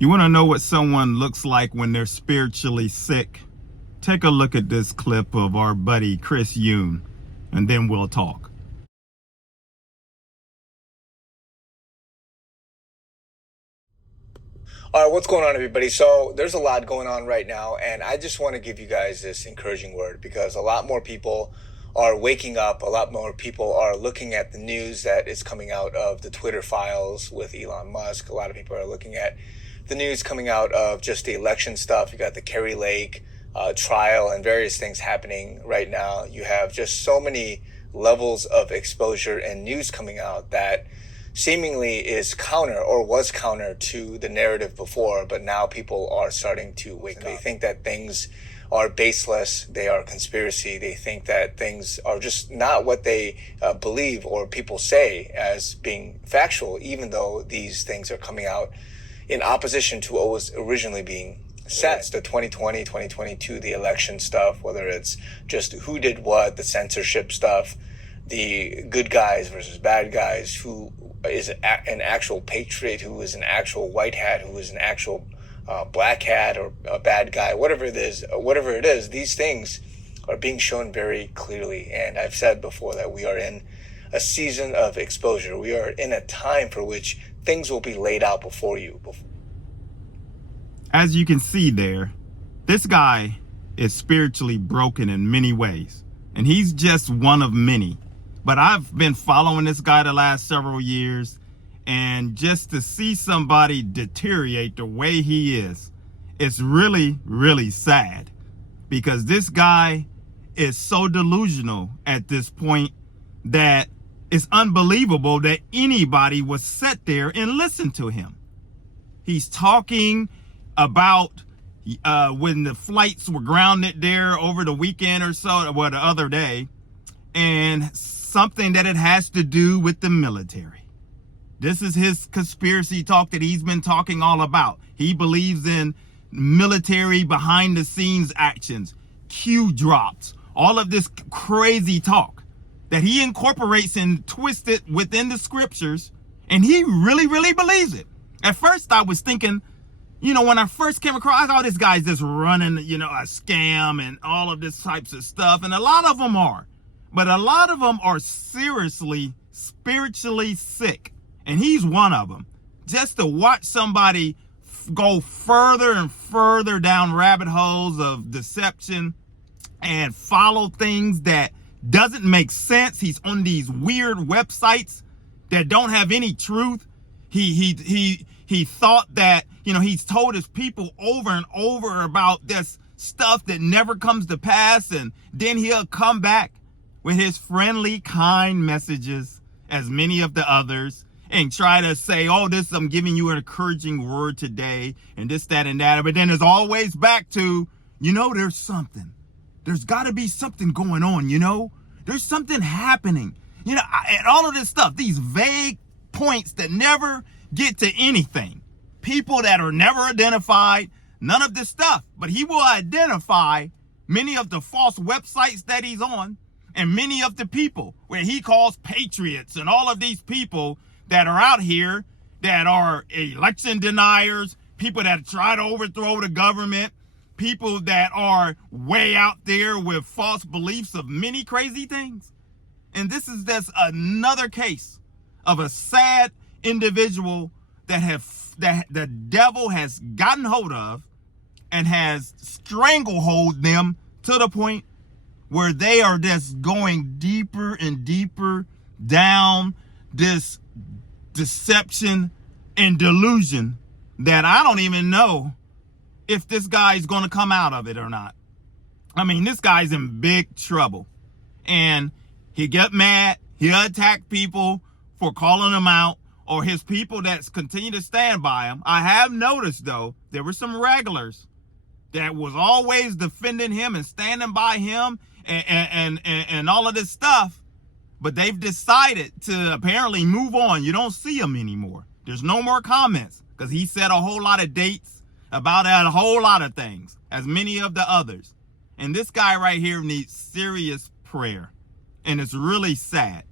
You want to know what someone looks like when they're spiritually sick? Take a look at this clip of our buddy Chris Yoon, and then we'll talk. All right, what's going on, everybody? So there's a lot going on right now, and I just want to give you guys this encouraging word because a lot more people are waking up. A lot more people are looking at the news that is coming out of the Twitter files with Elon Musk. A lot of people are looking at the news coming out of just the election stuff. You got the Kerry Lake trial and various things happening right now. You have just so many levels of exposure and news coming out that seemingly is counter or was counter to the narrative before, but now people are starting to wake up. They think that things are baseless, they are conspiracy, they think that things are just not what they believe or people say as being factual, even though these things are coming out in opposition to what was originally being said. The 2020, 2022, the election stuff, whether it's just who did what, the censorship stuff, the good guys versus bad guys, who is an actual patriot, who is an actual white hat, who is an actual black hat or a bad guy, whatever it is, these things are being shown very clearly. And I've said before that we are in a season of exposure. We are in a time for which things will be laid out before you. As you can see there, this guy is spiritually broken in many ways, and he's just one of many. But I've been following this guy the last several years, and just to see somebody deteriorate the way he is, it's really, really sad, because this guy is so delusional at this point that it's unbelievable that anybody would sit there and listen to him. He's talking about when the flights were grounded there over the weekend or so, or the other day, and something that it has to do with the military. This is his conspiracy talk that he's been talking all about. He believes in military behind the scenes actions, Q drops, all of this crazy talk that he incorporates and twists it within the scriptures, and he really, really believes it. At first I was thinking, when I first came across, all this guy's just running, a scam and all of this types of stuff. And a lot of them are. But a lot of them are seriously, spiritually sick. And he's one of them. Just to watch somebody go further and further down rabbit holes of deception and follow things that doesn't make sense. He's on these weird websites that don't have any truth. He thought that, he's told his people over and over about this stuff that never comes to pass. And then he'll come back with his friendly, kind messages, as many of the others, and try to say, I'm giving you an encouraging word today, and this, that, and that. But then it's always back to, there's something. There's got to be something going on, There's something happening. And all of this stuff, these vague points that never get to anything. People that are never identified, none of this stuff. But he will identify many of the false websites that he's on, and many of the people where he calls patriots, and all of these people that are out here that are election deniers, people that try to overthrow the government, people that are way out there with false beliefs of many crazy things. And this is just another case of a sad individual that the devil has gotten hold of and has stranglehold them to the point where they are just going deeper and deeper down this deception and delusion that I don't even know if this guy's going to come out of it or not. I mean, this guy's in big trouble, and he get mad. He'll attack people for calling him out, or his people that continue to stand by him. I have noticed, though, there were some regulars that was always defending him and standing by him and all of this stuff. But they've decided to apparently move on. You don't see him anymore. There's no more comments because he said a whole lot of dates about a whole lot of things, as many of the others. And this guy right here needs serious prayer. And it's really sad.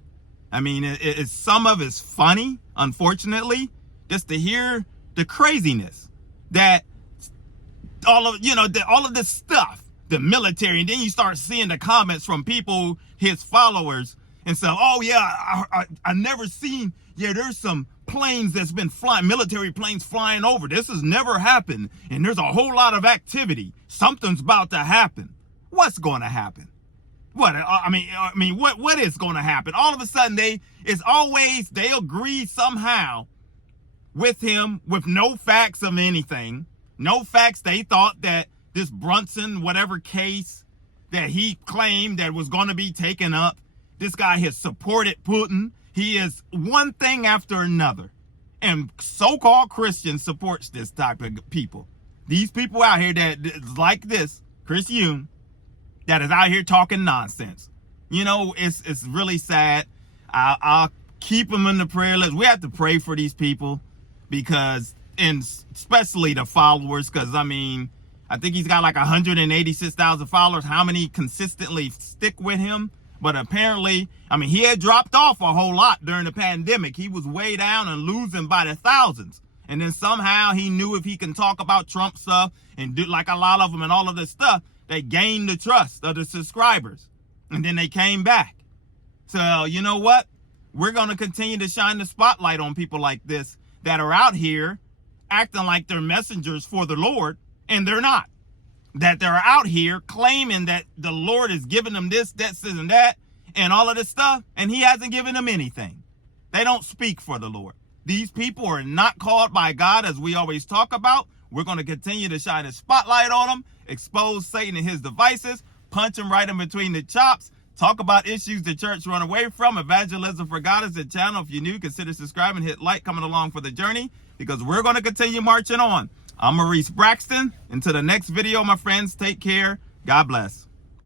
I mean, some of it's funny, unfortunately, just to hear the craziness. that all of this stuff, the military, and then you start seeing the comments from people, his followers, and so, oh yeah, I never seen, yeah, there's some planes that's been flying, military planes flying over. This has never happened, and there's a whole lot of activity. Something's about to happen. What's going to happen? What what is going to happen? All of a sudden, they agree somehow with him with no facts of anything. No facts. They thought that this Brunson, whatever case that he claimed that was going to be taken up, this guy has supported Putin. He is one thing after another. And so-called Christians supports this type of people. These people out here that is like this, Chris Yoon, that is out here talking nonsense. You know, it's really sad. I'll keep them in the prayer list. We have to pray for these people because, and especially the followers, because I think he's got like 186,000 followers. How many consistently stick with him? But apparently, he had dropped off a whole lot during the pandemic. He was way down and losing by the thousands. And then somehow he knew if he can talk about Trump stuff and do like a lot of them and all of this stuff, they gained the trust of the subscribers. And then they came back. So you know what? We're going to continue to shine the spotlight on people like this that are out here acting like they're messengers for the Lord, and they're not. That they're out here claiming that the Lord is giving them this, and that, and all of this stuff, and he hasn't given them anything. They don't speak for the Lord. These people are not called by God, as we always talk about. We're going to continue to shine a spotlight on them, expose Satan and his devices, punch him right in between the chops, talk about issues the church run away from. Evangelism for God is the channel. If you're new, consider subscribing, hit like, coming along for the journey, because we're going to continue marching on. I'm Maurice Braxton. Until the next video, my friends, take care. God bless.